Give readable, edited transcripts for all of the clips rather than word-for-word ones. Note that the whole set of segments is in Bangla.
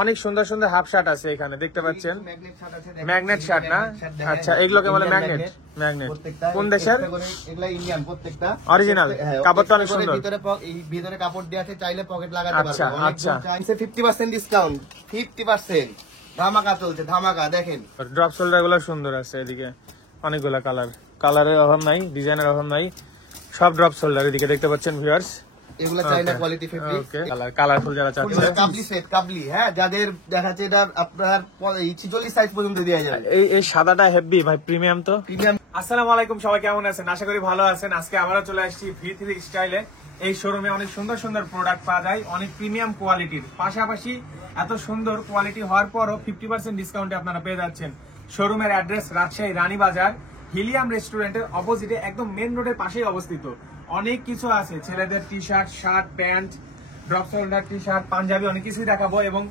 অনেক সুন্দর সুন্দর হাফ শার্ট আছে এখানে দেখতে পাচ্ছেন, ম্যাগনেট শার্ট না? আচ্ছা, এগুলোকে বলে ম্যাগনেট। ম্যাগনেট কোন দেশের? এগুলা ইন্ডিয়ান প্রত্যেকটা, অরিজিনাল। কাপড়টা অনেক সুন্দর। ভিতরে কাপড় দেওয়া আছে, চাইলে পকেট লাগাতে পারবেন। আচ্ছা আচ্ছা, 50% ডিসকাউন্ট, 50% ধামাকা চলছে, ধামাকা। দেখেন ড্রপ শোল্ডার গুলো সুন্দর আছে, এদিকে অনেকগুলা কালারের অভাব নাই, ডিজাইনের অভাব নাই, সব ড্রপ শোল্ডার এদিকে দেখতে পাচ্ছেন ভিউয়ার্স। এগুলা চাইনা কোয়ালিটি ফেব্রিক, ওকে, কালারফুল যারা চাচ্ছে। কাবলি সেট, কাবলি, হ্যাঁ, যাদের দেখাচ্ছে এটা আপনার 46 সাইজ পর্যন্ত দেওয়া যাবে। এই সাদাটা হেভি ভাই, প্রিমিয়াম তো প্রিমিয়াম। আসসালামু আলাইকুম, সবাই কেমন আছেন? আশা করি ভালো আছেন। আজকে আবারও চলে আসছি V3 স্টাইলে। এই শোরুমে অনেক সুন্দর সুন্দর প্রোডাক্ট পাওয়া যায়, অনেক প্রিমিয়াম কোয়ালিটির, পাশাপাশি এত সুন্দর কোয়ালিটি হওয়ার পরও 50% ডিসকাউন্টে আপনারা পেয়ে যাচ্ছেন। শোরুমের অ্যাড্রেস রাজশাহী রানীবাজার, হিলিয়াম রেস্টুরেন্টের অপোজিটে, একদম মেন রোডের পাশেই অবস্থিত। অনেক কিছু আছে, ছেলেদের T shirt, shirt, pant, drop shoulder T shirt, Punjabi, অনেক কিছুই দেখাবো এবং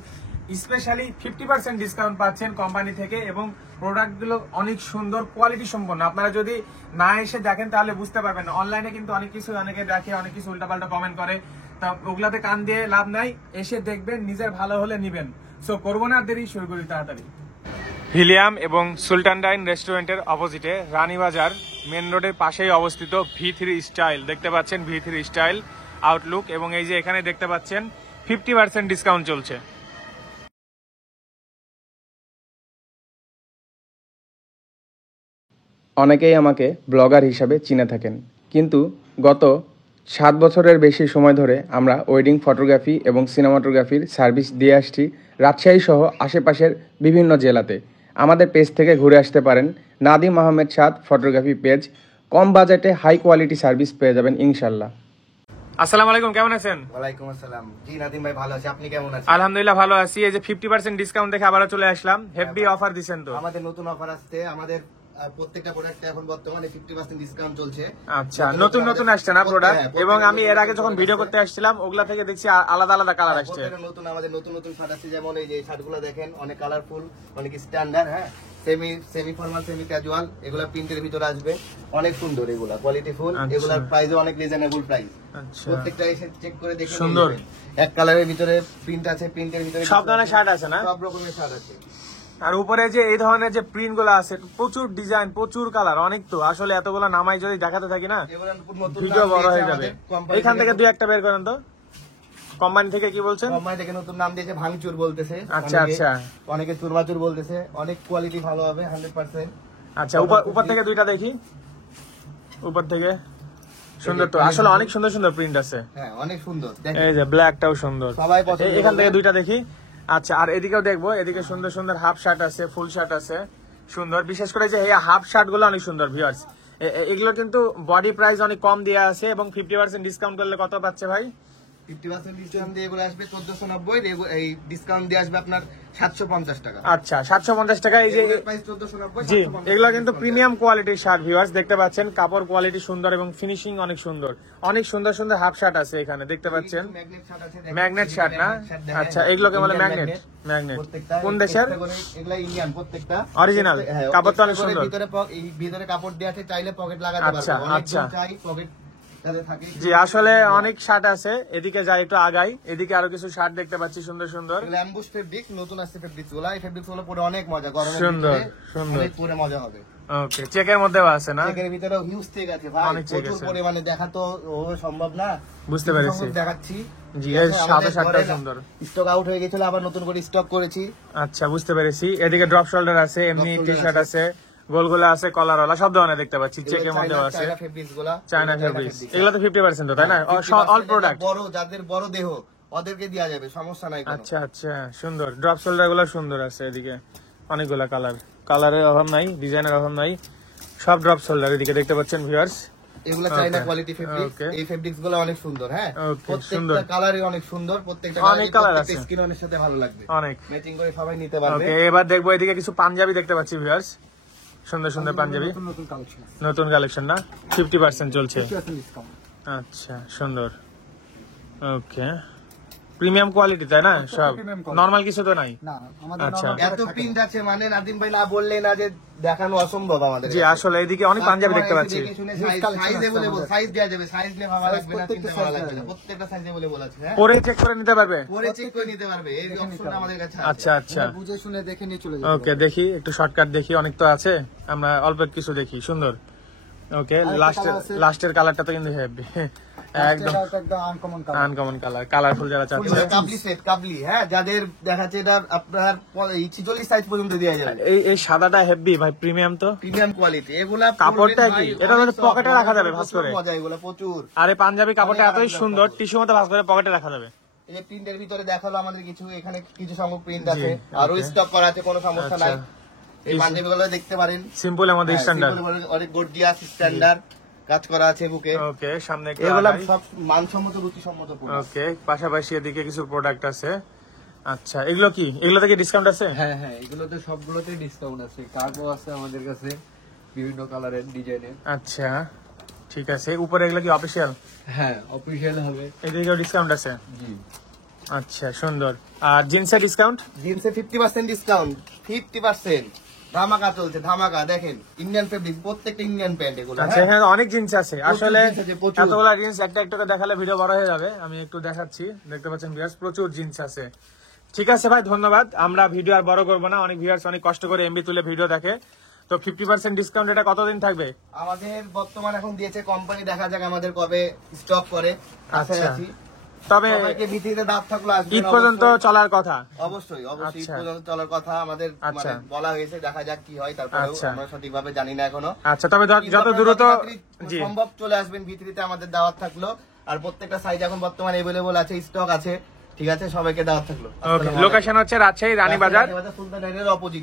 স্পেশালি 50% ডিসকাউন্ট পাচ্ছেন কোম্পানি থেকে এবং প্রোডাক্টগুলো অনেক সুন্দর, কোয়ালিটি সম্পন্ন। আপনারা যদি না এসে দেখেন তাহলে বুঝতে পারবেন না। অনলাইনে কিন্তু অনেক কিছু অনেকে দেখে, অনেক কিছু উল্টাপাল্টা কমেন্ট করে, তা ওগুলাতে কান দিয়ে লাভ নাই। এসে দেখবেন, নিজের ভালো হলে নিবেন। সো করবো না দেরি, শুরু করি তাড়াতাড়ি। হিলিয়াম এবং সুলতান ডাইন রেস্টুরেন্টের অপোজিটে, রানীবাজার মেন রোডের পাশেই অবস্থিত V3 স্টাইল। দেখতে পাচ্ছেন V3 স্টাইল আউটলুক, এবং এই যে এখানে দেখতে পাচ্ছেন 50% ডিসকাউন্ট চলছে। অনেকেই আমাকে ব্লগার হিসাবে চিনে থাকেন, কিন্তু গত 7 বছরের বেশি সময় ধরে আমরা ওয়েডিং ফটোগ্রাফি এবং সিনেমাটোগ্রাফির সার্ভিস দিয়ে আসছি রাজশাহী সহ আশেপাশের বিভিন্ন জেলাতে। আমাদের পেজ থেকে ঘুরে আসতে পারেন, নাদিম আহমেদ সাদ ফটোগ্রাফি পেজ। কম বাজেটে হাই কোয়ালিটি সার্ভিস পেয়ে যাবেন ইনশাল্লাহ। আসসালামু আলাইকুম, কেমন আছেন? ওয়ালাইকুম আসসালাম। জি নাদিম ভাই, ভালো আছি, আপনি কেমন আছেন? আলহামদুলিল্লাহ ভালো আছি। এই যে 50% ডিসকাউন্ট দেখে আবারও চলে আসলাম। হেভি অফার দিচ্ছেন তো? আমাদের নতুন অফার আসছে, আমাদের প্রত্যেকটা প্রোডাক্টে এখন বর্তমানে 50% ডিসকাউন্ট চলছে। আচ্ছা, নতুন নতুন আসছে না প্রোডাক্ট? এবং আমি এর আগে যখন ভিডিও করতে আসছিলাম ওগুলা থেকে দেখছি আলাদা আলাদা কালার আসছে। নতুন আমাদের নতুন নতুন শার্ট আছে, যেমন এই যে শার্টগুলো দেখেন, অনেক কালারফুল, অনেক স্ট্যান্ডার্ড, হ্যাঁ, সেমি ফর্মাল, সেমি ক্যাজুয়াল। এগুলা প্রিন্টের ভিতরে আসবে, অনেক সুন্দর, এগুলা কোয়ালিটি ফুল। এগুলার প্রাইসও অনেক রিজনেবল প্রাইস। প্রত্যেকটা এসে চেক করে দেখে সুন্দর। এক কালারের ভিতরে প্রিন্ট আছে, প্রিন্টের ভিতরে সব ধরনের শার্ট আছে না? সব রকমের শার্ট আছে। আর উপরে যে এই ধরনের যে প্রিন্ট গুলো আছে, প্রচুর ডিজাইন, প্রচুর কালার, অনেক তো। আসলে এতগুলো নামাই যদি দেখাতে থাকি না, ভিডিও বড় হয়ে যাবে। এখান থেকে দুই একটা বের করেন তো। কোম্পানি থেকে কি বলছেন? কোম্পানি থেকে নতুন নাম দিয়েছে, ভাঙচুর বলতেছে। আচ্ছা আচ্ছা, অনেকে চুরমাচুর বলতেছে। অনেক কোয়ালিটি ভালো হবে, 100%। আচ্ছা, উপর থেকে দুইটা দেখি। উপর থেকে সুন্দর তো, আসলে অনেক সুন্দর সুন্দর প্রিন্ট আছে। হ্যাঁ, অনেক সুন্দর। এই যে ব্ল্যাকটাও সুন্দর, সবাই পছন্দ। এখান থেকে দুইটা দেখি। আচ্ছা, আর এদিকেও দেখবো। এদিকে সুন্দর সুন্দর হাফ শার্ট আছে, ফুল শার্ট আছে, সুন্দর। বিশেষ করে যে এই হাফ শার্ট গুলো অনেক সুন্দর ভিউয়ার্স। এগুলো কিন্তু বডি প্রাইস অনেক কম দেওয়া আছে এবং 50% ডিসকাউন্ট করলে কত পাচ্ছে ভাই? 50% ডিসকাউন্ট দিয়ে এগুলো আসবে 1490, এই ডিসকাউন্ট দিয়ে আসবে আপনার 750 টাকা। আচ্ছা, 750 টাকা। এই যে প্রাইস 1490। জি, এগুলো কিন্তু প্রিমিয়াম কোয়ালিটির শার্ট ভিউয়ার্স, দেখতে পাচ্ছেন। কাপড় কোয়ালিটি সুন্দর এবং ফিনিশিং অনেক সুন্দর। অনেক সুন্দর সুন্দর হাফ শার্ট আছে এখানে দেখতে পাচ্ছেন, ম্যাগনেট শার্ট না? আচ্ছা, এগুলোকে বলে ম্যাগনেট। ম্যাগনেট কোন দেশের? এগুলা ইন্ডিয়ান প্রত্যেকটা, অরিজিনাল। কাপড়টা অনেক সুন্দর। ভিতরে কাপড় দেওয়া আছে, চাইলে পকেট লাগাতে পারবেন। আচ্ছা আচ্ছা, চাই পকেট থাকে। জি, আসলে অনেক শার্ট আছে। এদিকে যাই একটু আগাই, এদিকে আরো কিছু শার্ট দেখতে পাচ্ছি সুন্দর সুন্দর। ল্যাম্বুশ ফেব্রিক, নতুন আসছে ফেব্রিক্স গুলা। এই ফেব্রিক্স গুলো পরে অনেক মজা, গরমের সুন্দর ভিতরে সুন্দর, অনেক পরে মজা হবে। ওকে, চেকের মধ্যেও আছে না? চেকের ভিতরে হিউজ চেক আছে ভাই, অনেক চেক প্রচুর আছে। পরিমাণে দেখা তো সম্ভব না, বুঝতে পেরেছি। দেখাচ্ছি। জি, এই সাদা শার্টটা সুন্দর। স্টক আউট হয়ে গেছিল, আবার নতুন করে স্টক করেছি। আচ্ছা, বুঝতে পেরেছি। এদিকে ড্রপ শোল্ডার আছে, এমনি টি শার্ট আছে, গোলগোলা আছে, কলারওয়ালা, সব ধরনের দেখতে পাচ্ছি। চেকের মধ্যেও আছে, চায়না ফেব্রিক্স গুলা, চায়না ফেব্রিক্স। এগুলো তো 50% তো, তাই না? All product. বড়, যাদের বড় দেহ ওদেরকে দেওয়া যাবে, সমস্যা নাই কোনো। আচ্ছা আচ্ছা, সুন্দর। ড্রপ শোল্ডার গুলো সুন্দর আছে, এদিকে অনেকগুলা কালারের অভাব নাই, ডিজাইনের অভাব নাই, সব ড্রপ শোল্ডার এদিকে দেখতে পাচ্ছেন ভিউয়ার্স। এগুলা চাইনা কোয়ালিটি ফেব্রিক। এই ফেব্রিক্স গুলো অনেক সুন্দর। হ্যাঁ, প্রত্যেকটা কালারই অনেক সুন্দর, প্রত্যেকটা অনেক কালার আছে, স্কিনের সাথে ভালো লাগবে, অনেক ম্যাচিং করে সবাই নিতে পারবে। ওকে, এবার দেখবো এদিকে কিছু পাঞ্জাবি দেখতে পাচ্ছি ভিউয়ার্স, সুন্দর সুন্দর পাঞ্জাবি, নতুন কালেকশন না? 50% চলছে। আচ্ছা, সুন্দর। ওকে, প্রিমিয়াম কোয়ালিটি তাই না সব premium quality। নরমাল কিছু তো নাই না আমাদের আচ্ছা। normal এত প্রিন্ট আছে মানে নাদিম ভাই না বললে না যে দেখানো অসম্ভব আমাদের জি আসলে এদিকে অনেক পাঞ্জাবি দেখতে পাচ্ছি সাইজ अवेलेबल সাইজ দেওয়া যাবে সাইজ নিয়ে ভাবা লাগবে না প্রত্যেকটা চিন্তা করা size লাগবে না দেওয়া প্রত্যেকটা সাইজ अवेलेबल আছে হ্যাঁ পরে চেক করে নিতে পারবে পরে চেক করে নিতে পারবে এই অপশনটা আমাদের কাছে আছে আচ্ছা আচ্ছা আমরা বুঝে শুনে দেখে নিয়ে চলে যাবো। ওকে দেখি একটু শর্টকাট দেখি অনেক তো আছে আমরা অল্প কিছু দেখি সুন্দর ওকে আরেকটা colour আছে। লাস্টের কালারটা তো কিন্তু হেভি একদম একদম uncommon colour. Uncommon colour colourful যারা চাচ্ছে কাবলি সেট কাবলি হ্যাঁ যাদের দেখাচ্ছে এটা আপনার 46 সাইজ পর্যন্ত দেওয়া যাবে এই সাদাটা হেভি ভাই প্রিমিয়াম তো প্রিমিয়াম কোয়ালিটি এগুলা কাপড়টা পরবেন কি? ভাই, এটা অনেক মানে soft, পকেটে রাখা যাবে ভাঁজ প্রচুর করে। মজা এগুলা প্রচুর আরে পাঞ্জাবি কাপড়টা অনেক এতই আরামদায়ক সুন্দর কাপড়। টিস্যু মতো ভাঁজ করে পকেটে রাখা যাবে এই যে প্রিন্টের ভিতরে দেখালো আমাদের কিছু এখানে কিছু সংখ্যক প্রিন্ট জি, আছে আরো okay। স্টক করা আছে কোনো সমস্যা আচ্ছা। নাই এই পাঞ্জাবিগুলো দেখতে পারেন সিম্পল আমাদের হ্যাঁ, স্ট্যান্ডার্ড simple বলে অনেক গর্জিয়াস স্ট্যান্ডার্ড কাজ করা আছে বুকে ওকে সামনে একটা এগুলা আড়াই। সব মানসম্মত রুচিসম্মত প্রোডাক্ট ওকে পাশাপাশি এদিকে কিছু প্রোডাক্ট আছে আচ্ছা এগুলো কি এগুলো থেকে ডিসকাউন্ট আছে হ্যাঁ হ্যাঁ এগুলোতে সবগুলোতে ডিসকাউন্ট আছে কার্গো আছে আমাদের কাছে বিভিন্ন কালারের ডিজাইনের আচ্ছা ঠিক আছে উপরে এগুলো কি অফিসিয়াল হ্যাঁ অফিসিয়াল হবে এদিকেও ডিসকাউন্ট আছে জি আচ্ছা সুন্দর আর জিন্সের ডিসকাউন্ট জিন্সে 50% ডিসকাউন্ট 50% ধামাকা চলছে ধামাকা দেখেন ইন্ডিয়ান ফেব্রিক প্রত্যেকটা ইন্ডিয়ান প্যান্ট এগুলো আচ্ছা হ্যাঁ? এখানে অনেক জিন্স আছে আসলে জিন্স আছে, প্রচুর। এতগুলা জিন্স একটা একটা করে দেখালে ভিডিও বড় হয়ে যাবে আমি একটু দেখাচ্ছি দেখতে পাচ্ছেন ভিউয়ার্স প্রচুর জিন্স আছে ঠিক আছে ভাই ধন্যবাদ আমরা ভিডিও আর বড় করবো না অনেক ভিউয়ার্স অনেক কষ্ট করে এমবি তুলে ভিডিও দেখে তো 50% ডিসকাউন্ট এটা কতদিন থাকবে আমাদের বর্তমান এখন দিয়েছে কোম্পানি দেখা যাক আমাদের কবে স্টক করে আশায় আচ্ছা। আছি তবে সবাইকে ভিত্তিতে দাঁত থাকলো আসবেন ঈদ পর্যন্ত অবশ্যই। চলার কথা অবশ্যই অবশ্যই ঈদ আচ্ছা। পর্যন্ত চলার কথা আমাদের আচ্ছা। মানে বলা হয়েছে দেখা যাক কি হয় তারপরে আচ্ছা। আমরা সঠিকভাবে জানি না এখনো আচ্ছা তবে যত আপনারা দ্রুত যত তাড়াতাড়ি জি সম্ভব চলে আসবেন ভিতরিতে আমাদের দাওয়াত থাকলো আর প্রত্যেকটা সাইজ এখন বর্তমানে अवेलेबल আছে স্টক আছে ঠিক আছে সবাইকে দাওয়াত থাকলো ওকে লোকেশন হচ্ছে রাজশাহী রানীবাজার সুলতান অপোজিট